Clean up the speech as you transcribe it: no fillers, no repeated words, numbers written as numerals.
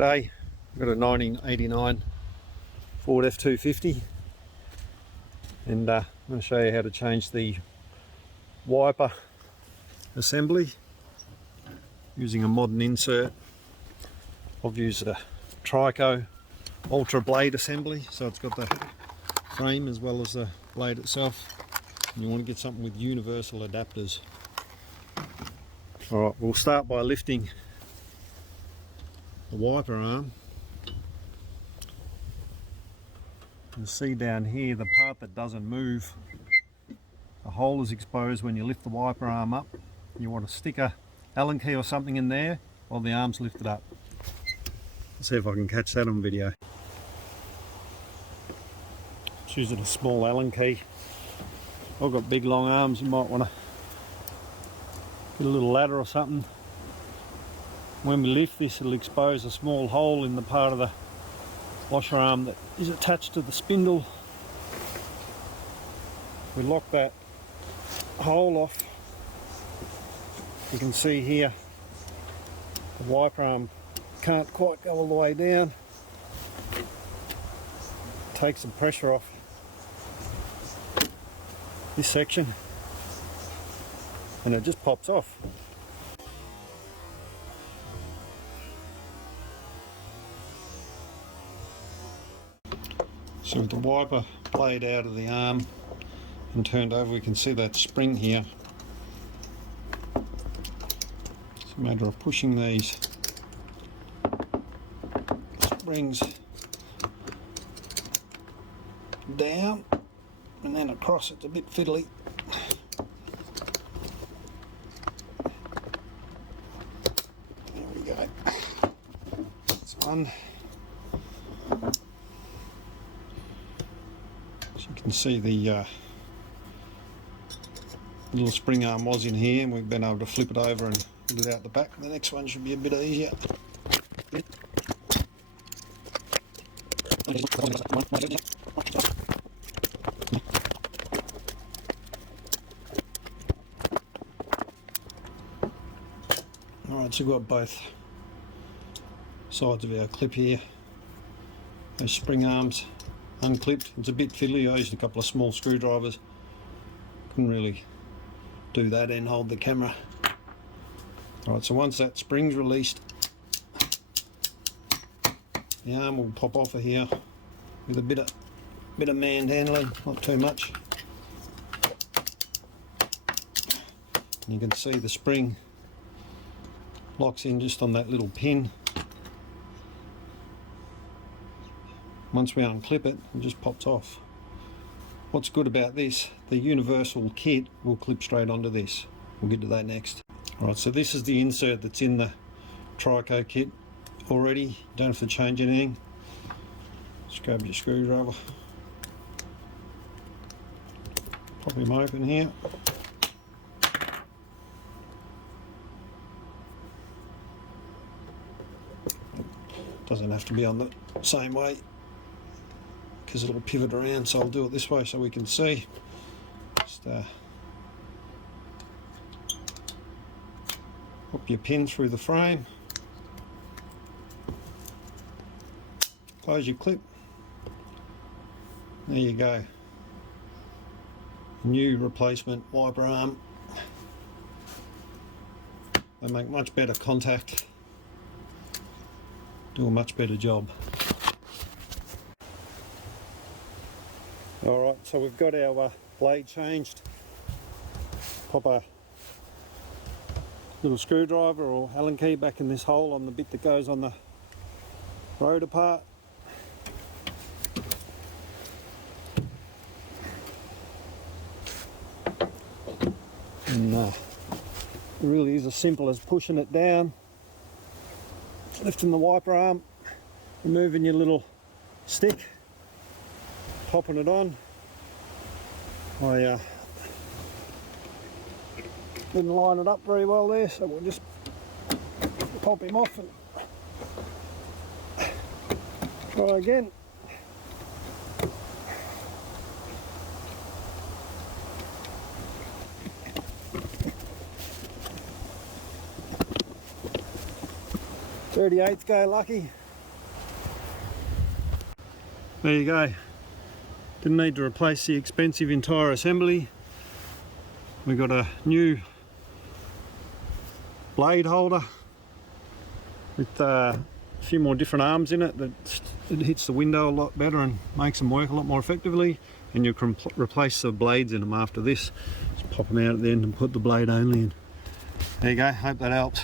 G'day, I've got a 1989 Ford F250 and I'm going to show you how to change the wiper assembly using a modern insert. I've used a Trico Ultra blade assembly, so it's got the frame as well as the blade itself, and you want to get something with universal adapters. Alright, we'll start by lifting the wiper arm. You'll see down here the part that doesn't move, the hole is exposed when you lift the wiper arm up. You want to stick a Allen key or something in there while the arm's lifted up. Let's see if I can catch that on video. Just using a small Allen key. I've got big long arms, you might want to get a little ladder or something. When we lift this, it'll expose a small hole in the part of the washer arm that is attached to the spindle. We lock that hole off. You can see here the wiper arm can't quite go all the way down. Take some pressure off this section and it just pops off. So with the wiper blade out of the arm and turned over, we can see that spring here. It's a matter of pushing these springs down and then across. It's a bit fiddly. There we go. That's one. You can see the little spring arm was in here, and we've been able to flip it over and get it out the back. The next one should be a bit easier. Alright, so we've got both sides of our clip here. Those spring arms unclipped. It's a bit fiddly. I used a couple of small screwdrivers. Couldn't really do that and hold the camera. Alright, so once that spring's released, the arm will pop off of here with a bit of manhandling, not too much. And you can see the spring locks in just on that little pin. Once we unclip it, it just pops off. What's good about this, the universal kit will clip straight onto this. We'll get to that next. Alright, so this is the insert that's in the Trico kit already. You don't have to change anything. Just grab your screwdriver. Pop him open here. Doesn't have to be on the same way, because it'll pivot around, so I'll do it this way so we can see. Just pop your pin through the frame, close your clip, there you go. New replacement wiper arm. They make much better contact, do a much better job. Alright, so we've got our blade changed. Pop a little screwdriver or Allen key back in this hole on the bit that goes on the rotor part. And it really is as simple as pushing it down, lifting the wiper arm, removing your little stick, popping it on. I didn't line it up very well there, so we'll just pop him off and try again. .38 go lucky. There you go. Didn't need to replace the expensive entire assembly. We got a new blade holder with a few more different arms in it that it hits the window a lot better and makes them work a lot more effectively. And you can replace the blades in them after this. Just pop them out at the end and put the blade only in. There you go, hope that helps.